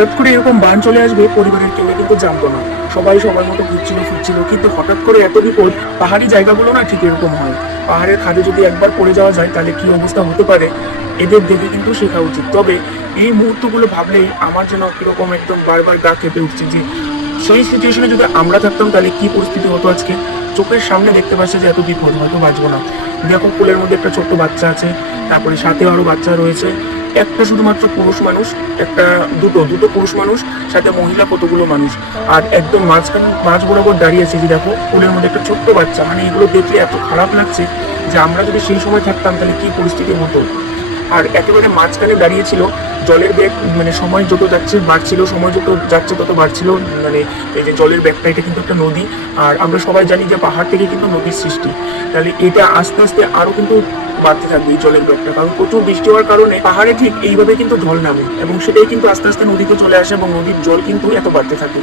হঠাৎ করে এরকম বান চলে আসবে, পরিবারের কেউ কিন্তু জানতো না। সবাই সবার মতো ঘুরছিল, ফিরছিল। কিন্তু হঠাৎ করে এত বিপদ, পাহাড়ি জায়গাগুলো না ঠিক এরকম হয়। পাহাড়ের খাদে যদি একবার পড়ে যাওয়া যায়, তাহলে কি অবস্থা হতে পারে? এদের দেখে কিন্তু শেখা উচিত। তবে এই মুহূর্তগুলো ভাবলেই আমার যেন কীরকম একদম বারবার গা কেঁপে উঠছে যে, সেই সিচুয়েশনে যদি আমরা থাকতাম, তাহলে কি পরিস্থিতি হতো আজকে? চোখের সামনে দেখতে পাচ্ছে যে এত বিপদ, হয়তো বাঁচবো না। দেখো, কোলের মধ্যে একটা ছোট্ট বাচ্চা আছে, তারপরে সাথে আরও বাচ্চা রয়েছে। একটা শুধুমাত্র পুরুষ মানুষ, একটা দুটো দুটো পুরুষ মানুষ, সাথে মহিলা কতগুলো মানুষ। আর একদম মাঝখানে, মাঝ বরাবর দাঁড়িয়ে আছে যে দেখো, কোলের মধ্যে একটা ছোট্ট বাচ্চা। মানে এগুলো দেখলে এত খারাপ লাগছে যে আমরা যদি সেই সময় থাকতাম, তাহলে কি পরিস্থিতি হতো আর একেবারে মাঝখানে দাঁড়িয়ে ছিল জলের ব্যাগ মানে সময় যত যাচ্ছে বাড়ছিল, সময় যত যাচ্ছে তত বাড়ছিল মানে এই যে জলের ব্যাগটা এটা কিন্তু একটা নদী। আর আমরা সবাই জানি যে পাহাড় থেকে কিন্তু নদীর সৃষ্টি। তাহলে এটা আস্তে আস্তে আরও কিন্তু বাড়তে থাকবে এই জলের ব্যাগটা কারণ প্রচুর বৃষ্টি হওয়ার কারণে পাহাড়ে ঠিক এইভাবে কিন্তু ঢল নামে এবং সেটাই কিন্তু আস্তে আস্তে নদীতে চলে আসে এবং নদীর জল কিন্তু এত বাড়তে থাকে।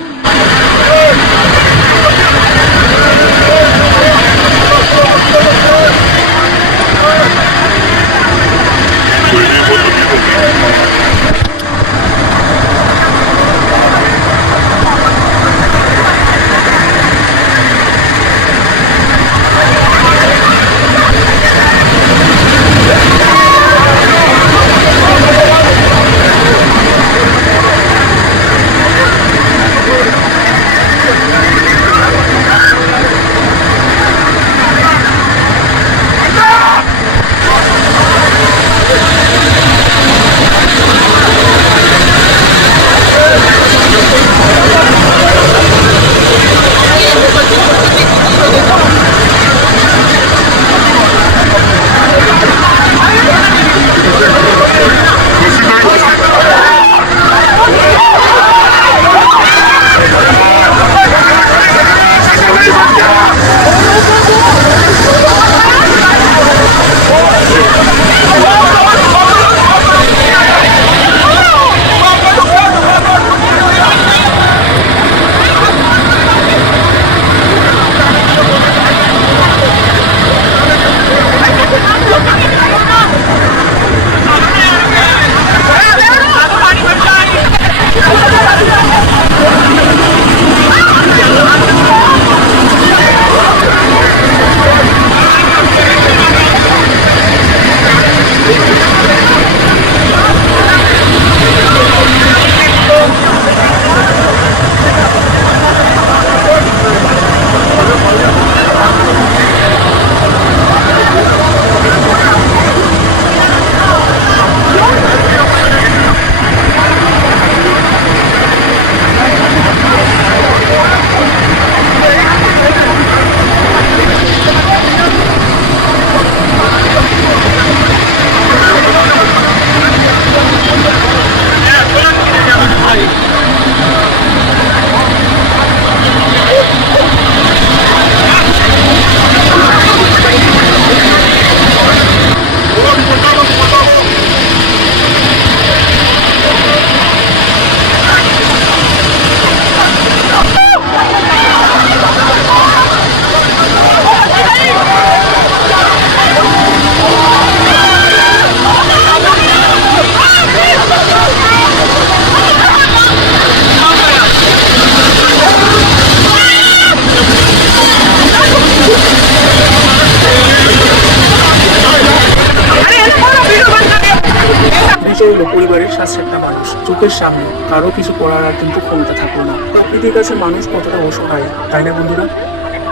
সাত একটা মানুষ। চোখের সামনে কারও কিছু করার আর কিন্তু ক্ষমতা থাকল না। প্রকৃতির কাছে মানুষ কতটা অসহায়, তাই না বন্ধুরা?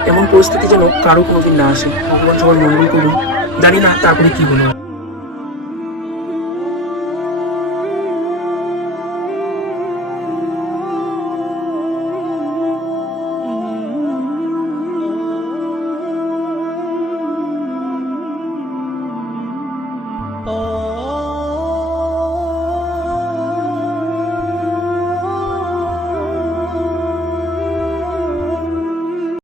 এমন পরিস্থিতি যেন কারও কোনোদিন না আসে। ভগবান সবাই মঙ্গল করুন। জানি না তারপরে কি হলো। Oh